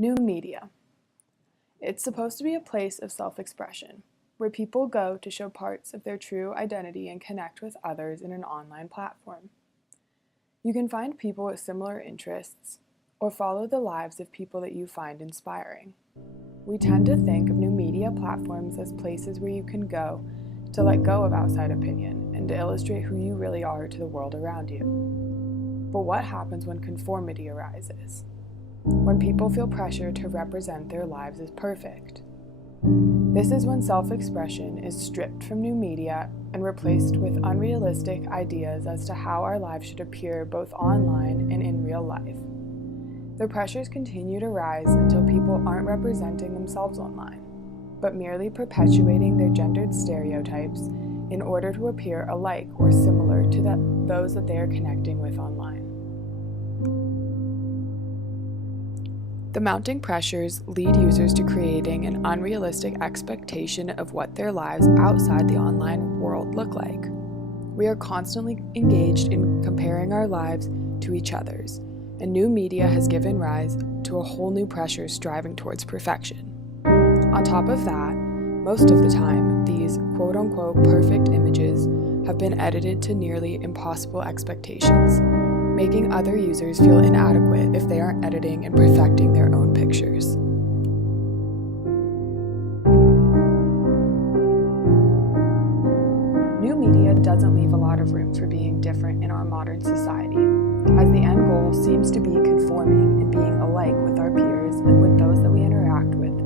New media. It's supposed to be a place of self-expression, where people go to show parts of their true identity and connect with others in an online platform. You can find people with similar interests, or follow the lives of people that you find inspiring. We tend to think of new media platforms as places where you can go to let go of outside opinion and to illustrate who you really are to the world around you. But what happens when conformity arises? When people feel pressure to represent their lives as perfect? This is when self-expression is stripped from new media and replaced with unrealistic ideas as to how our lives should appear both online and in real life. The pressures continue to rise until people aren't representing themselves online, but merely perpetuating their gendered stereotypes in order to appear alike or similar to those that they are connecting with online. The mounting pressures lead users to creating an unrealistic expectation of what their lives outside the online world look like. We are constantly engaged in comparing our lives to each other's, and new media has given rise to a whole new pressure striving towards perfection. On top of that, most of the time, these quote-unquote perfect images have been edited to nearly impossible expectations, making other users feel inadequate if they aren't editing and perfecting their own pictures. New media doesn't leave a lot of room for being different in our modern society, as the end goal seems to be conforming and being alike with our peers and with those that we interact with,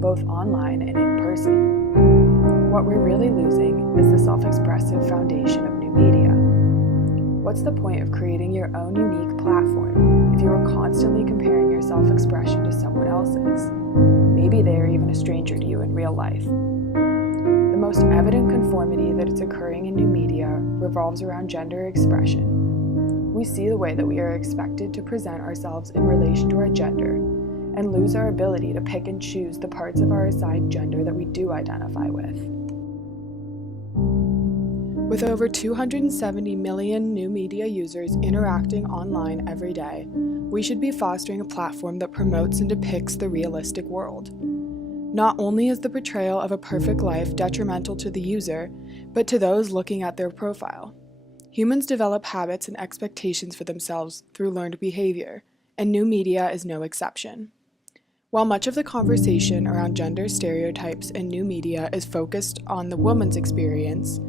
both online and in person. What we're really losing is the self-expressive foundation of new media. What's the point of creating your own unique platform if you are constantly comparing your self-expression to someone else's? Maybe they are even a stranger to you in real life. The most evident conformity that is occurring in new media revolves around gender expression. We see the way that we are expected to present ourselves in relation to our gender, and lose our ability to pick and choose the parts of our assigned gender that we do identify with. With over 270 million new media users interacting online every day, we should be fostering a platform that promotes and depicts the realistic world. Not only is the portrayal of a perfect life detrimental to the user, but to those looking at their profile. Humans develop habits and expectations for themselves through learned behavior, and new media is no exception. While much of the conversation around gender stereotypes and new media is focused on the woman's experience,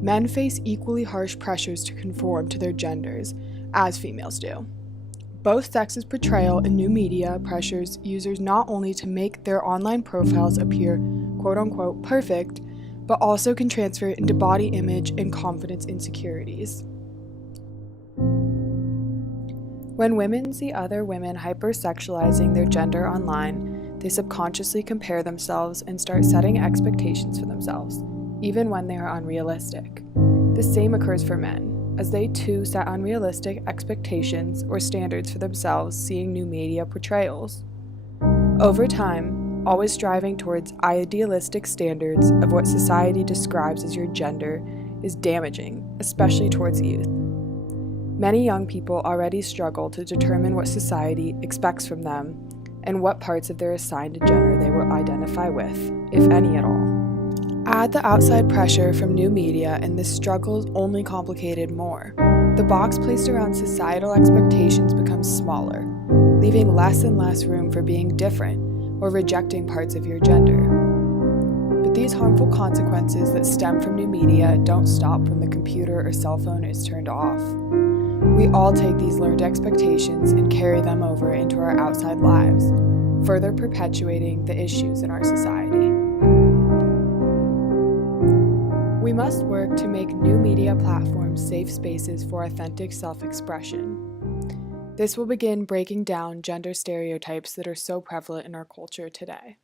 men face equally harsh pressures to conform to their genders, as females do. Both sexes' portrayal in new media pressures users not only to make their online profiles appear quote-unquote perfect, but also can transfer into body image and confidence insecurities. When women see other women hypersexualizing their gender online, they subconsciously compare themselves and start setting expectations for themselves, even when they are unrealistic. The same occurs for men, as they too set unrealistic expectations or standards for themselves seeing new media portrayals. Over time, always striving towards idealistic standards of what society describes as your gender is damaging, especially towards youth. Many young people already struggle to determine what society expects from them and what parts of their assigned gender they will identify with, if any at all. Add the outside pressure from new media and this struggle is only complicated more. The box placed around societal expectations becomes smaller, leaving less and less room for being different or rejecting parts of your gender. But these harmful consequences that stem from new media don't stop when the computer or cell phone is turned off. We all take these learned expectations and carry them over into our outside lives, further perpetuating the issues in our society. We must work to make new media platforms safe spaces for authentic self-expression. This will begin breaking down gender stereotypes that are so prevalent in our culture today.